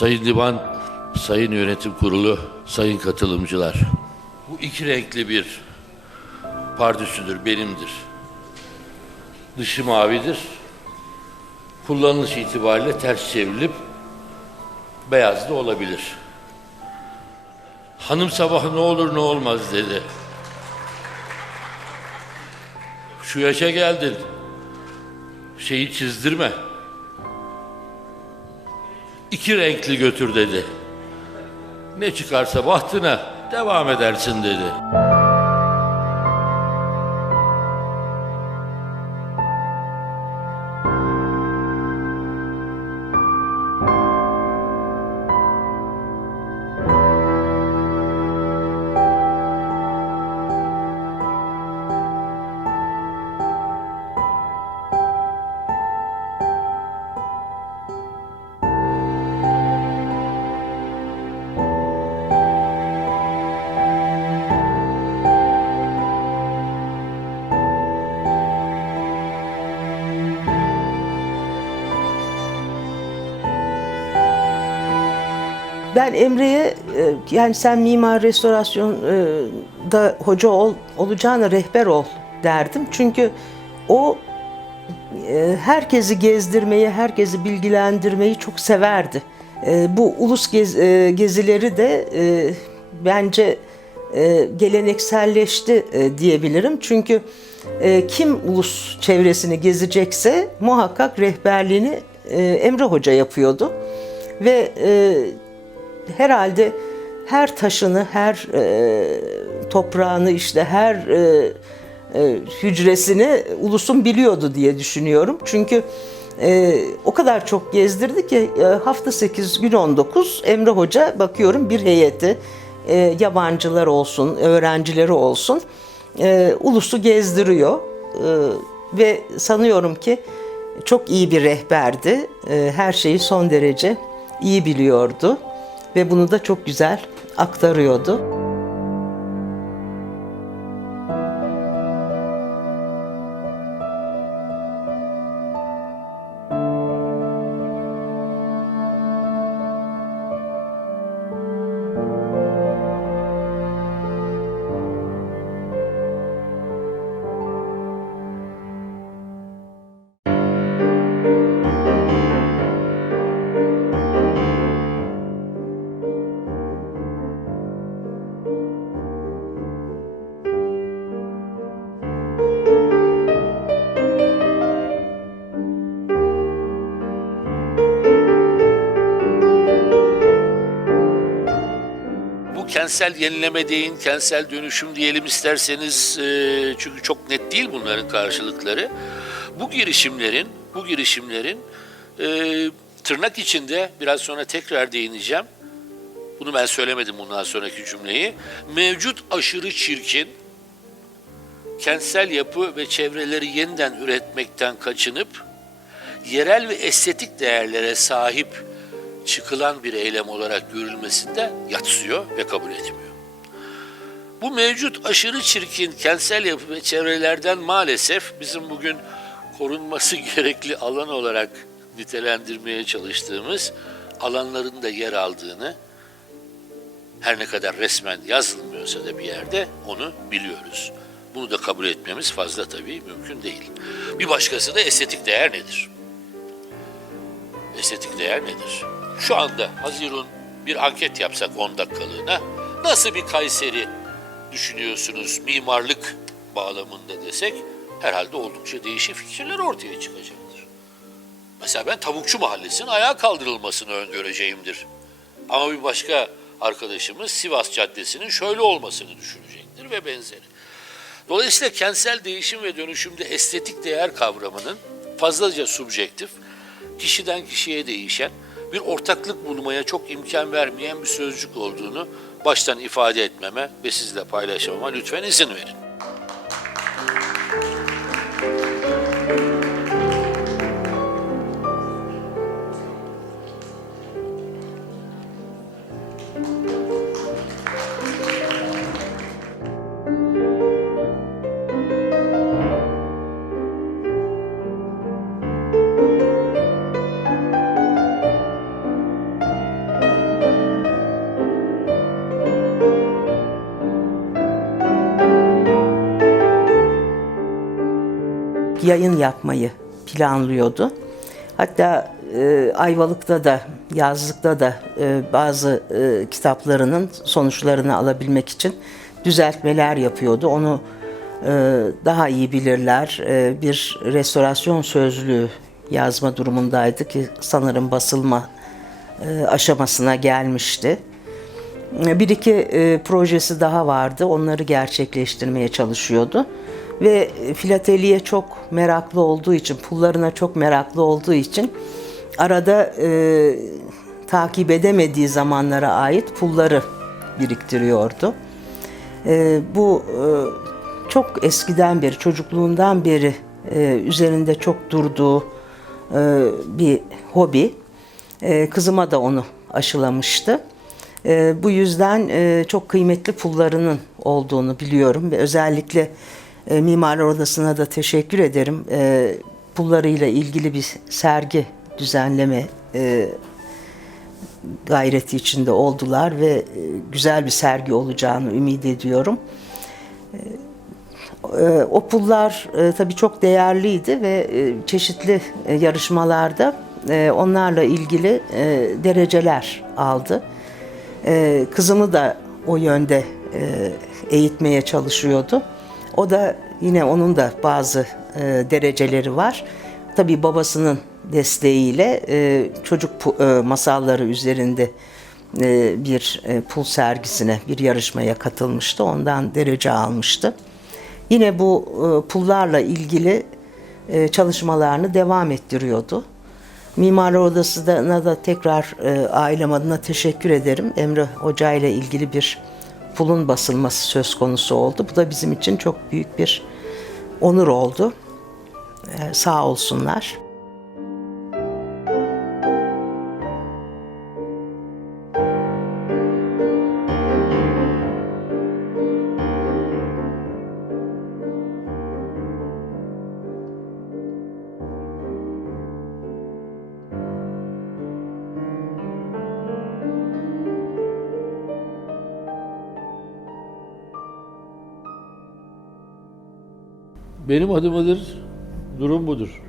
Sayın Divan, Sayın Yönetim Kurulu, Sayın katılımcılar. Bu iki renkli bir pardüsüdür, benimdir. Dışı mavidir. Kullanılış itibariyle ters çevrilip beyaz da olabilir. Hanım sabah ne olur ne olmaz dedi. Şu yaşa geldin. Şeyi çizdirme. İki renkli götür dedi. Ne çıkarsa bahtına devam edersin dedi. Ben Emre'ye e, yani sen mimar restorasyon e, hoca ol, olacağına rehber ol derdim. Çünkü o e, herkesi gezdirmeyi, herkesi bilgilendirmeyi çok severdi. Bu ulus gez- gezileri de bence gelenekselleşti diyebilirim. Çünkü kim ulus çevresini gezecekse muhakkak rehberliğini Emre Hoca yapıyordu. Ve herhalde her taşını, her e, toprağını işte her e, e, hücresini ulusun biliyordu diye düşünüyorum. Çünkü e, o kadar çok gezdirdi ki e, hafta 8 gün 19 Emre Hoca bakıyorum bir heyeti e, yabancılar olsun, öğrencileri olsun e, ulusu gezdiriyor. E, ve sanıyorum ki çok iyi bir rehberdi. E, her şeyi son derece iyi biliyordu ve bunu da çok güzel aktarıyordu. Bu kentsel yenileme deyin, kentsel dönüşüm diyelim isterseniz e, çünkü çok net değil bunların karşılıkları. Bu girişimlerin, bu girişimlerin e, tırnak içinde biraz sonra tekrar değineceğim. Bunu ben söylemedim bundan sonraki cümleyi. Mevcut aşırı çirkin, kentsel yapı ve çevreleri yeniden üretmekten kaçınıp yerel ve estetik değerlere sahip çıkılan bir eylem olarak görülmesinde yatsıyor ve kabul etmiyor. Bu mevcut aşırı çirkin kentsel yapı ve çevrelerden maalesef bizim bugün korunması gerekli alan olarak nitelendirmeye çalıştığımız alanların da yer aldığını her ne kadar resmen yazılmıyorsa da bir yerde onu biliyoruz. Bunu da kabul etmemiz fazla tabii mümkün değil. Bir başkası da estetik değer nedir? Estetik değer nedir? Şu anda Hazirun bir anket yapsak 10 dakikalığına nasıl bir Kayseri düşünüyorsunuz mimarlık bağlamında desek herhalde oldukça değişik fikirler ortaya çıkacaktır. Mesela ben Tavukçu Mahallesi'nin ayağa kaldırılmasını öngöreceğimdir. Ama bir başka arkadaşımız Sivas Caddesi'nin şöyle olmasını düşünecektir ve benzeri. Dolayısıyla kentsel değişim ve dönüşümde estetik değer kavramının fazlaca subjektif, kişiden kişiye değişen, bir ortaklık bulmaya çok imkan vermeyen bir sözcük olduğunu baştan ifade etmeme ve sizle paylaşmama lütfen izin verin. Müzik yayın yapmayı planlıyordu. Hatta e, Ayvalık'ta da, Yazlık'ta da e, bazı e, kitaplarının sonuçlarını alabilmek için düzeltmeler yapıyordu. Onu e, daha iyi bilirler. E, bir restorasyon sözlüğü yazma durumundaydı ki sanırım basılma e, aşamasına gelmişti. Bir iki e, projesi daha vardı. Onları gerçekleştirmeye çalışıyordu. Ve filateliye çok meraklı olduğu için, pullarına çok meraklı olduğu için arada e, takip edemediği zamanlara ait pulları biriktiriyordu. E, bu e, çok eskiden beri, çocukluğundan beri e, üzerinde çok durduğu e, bir hobi. E, kızıma da onu aşılamıştı. E, bu yüzden e, çok kıymetli pullarının olduğunu biliyorum ve özellikle e, Mimarlar Odası'na da teşekkür ederim. E, pullarıyla ilgili bir sergi düzenleme e, gayreti içinde oldular ve e, güzel bir sergi olacağını ümit ediyorum. E, O pullar e, tabii çok değerliydi ve çeşitli yarışmalarda onlarla ilgili dereceler aldı. Kızımı da o yönde eğitmeye çalışıyordu. O da yine onun da bazı e, dereceleri var. Tabii babasının desteğiyle e, çocuk e, masalları üzerinde e, bir e, pul sergisine, bir yarışmaya katılmıştı. Ondan derece almıştı. Yine bu e, pullarla ilgili e, çalışmalarını devam ettiriyordu. Mimarlar Odası'na da tekrar e, ailem adına teşekkür ederim. Emre Hoca ile ilgili bir pulun basılması söz konusu oldu. Bu da bizim için çok büyük bir onur oldu. E, sağ olsunlar. Benim adımadır, durum budur.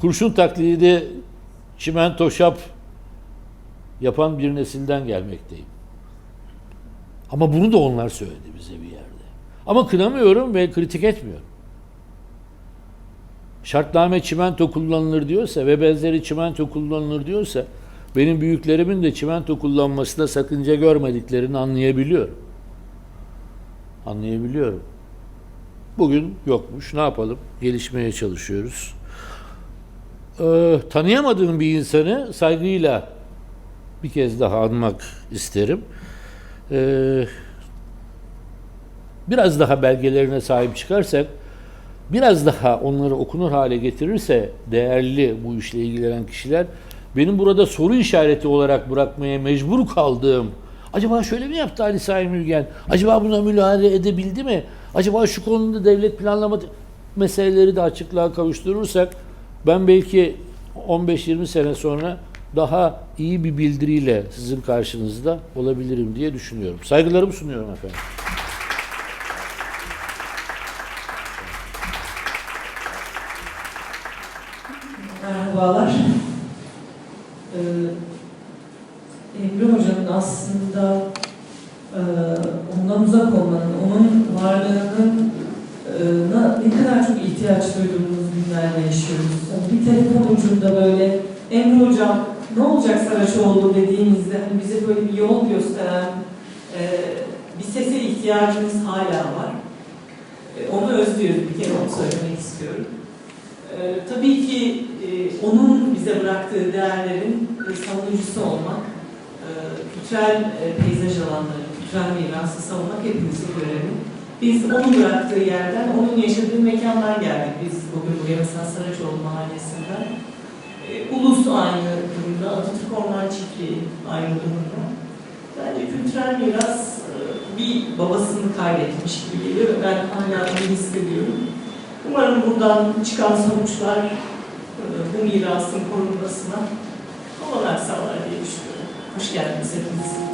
Kurşun taklidi çimento şap yapan bir nesilden gelmekteyim. Ama bunu da onlar söyledi bize bir yerde. Ama kınamıyorum ve kritik etmiyorum. Şartname çimento kullanılır diyorsa ve benzeri çimento kullanılır diyorsa benim büyüklerimin de çimento kullanmasında sakınca görmediklerini anlayabiliyorum. Anlayabiliyorum. Bugün yokmuş. Ne yapalım? Gelişmeye çalışıyoruz. Ee, tanıyamadığım bir insanı saygıyla bir kez daha anmak isterim. Ee, biraz daha belgelerine sahip çıkarsak, biraz daha onları okunur hale getirirse değerli bu işle ilgilenen kişiler, benim burada soru işareti olarak bırakmaya mecbur kaldığım Acaba şöyle mi yaptı Ali Sami Ülgen? Acaba buna müdahale edebildi mi? Acaba şu konuda devlet planlama meseleleri de açıklığa kavuşturursak ben belki 15-20 sene sonra daha iyi bir bildiriyle sizin karşınızda olabilirim diye düşünüyorum. Saygılarımı sunuyorum efendim. Merhabalar. Ee, Emre Hoca'nın aslında e, ondan uzak olmanın, onun varlığının e, ne kadar çok ihtiyaç duyduğumuz günlerde yaşıyoruz. Yani bir telefon ucunda böyle Emre Hocam ne olacak Saraçoğlu dediğimizde hani bize böyle bir yol gösteren e, bir sese ihtiyacımız hala var. E, onu özlüyoruz bir kere onu söylemek istiyorum. Ee, tabii ki e, onun bize bıraktığı değerlerin e, savunucusu olmak, e, kültürel e, peyzaj alanları, kültürel mirası savunmak hepimizin görevi. Biz onun bıraktığı yerden, onun yaşadığı mekanlar geldik biz bugün buraya mesela Saraçoğlu Mahallesi'nden. E, Ulus aynı durumda, Atatürk Orman Çiftliği aynı durumda. Bence kültürel miras e, bir babasını kaybetmiş gibi geliyor ve ben hala bunu hissediyorum. Umarım buradan çıkan sonuçlar e, bu mirasın korunmasına olanak sağlar diye düşünüyorum. Hoş geldiniz hepiniz.